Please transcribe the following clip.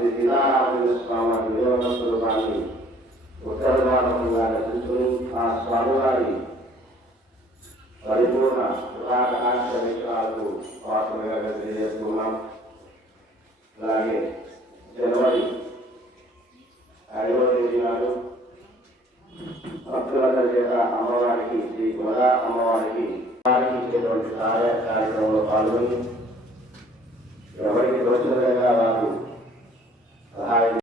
శ్రీ సీతారామచంద్ర స్వామి విజయవంత స్వరూపాన్ని ఉత్తర ద్వారంగా రచించుకుని ఆ స్వామివారి పరిపూర్ణ కృపాకటాక్ష విషయాలకు వాస్తవంగా తెలియజేస్తున్నాం. అలాగే జనవరి 5వ తేదీ నాడు భక్తులందరి చేత అమ్మవారికి శ్రీ గోదా అమ్మవారికి ఇచ్చేటువంటి సహాయ కార్యక్రమంలో పాల్గొని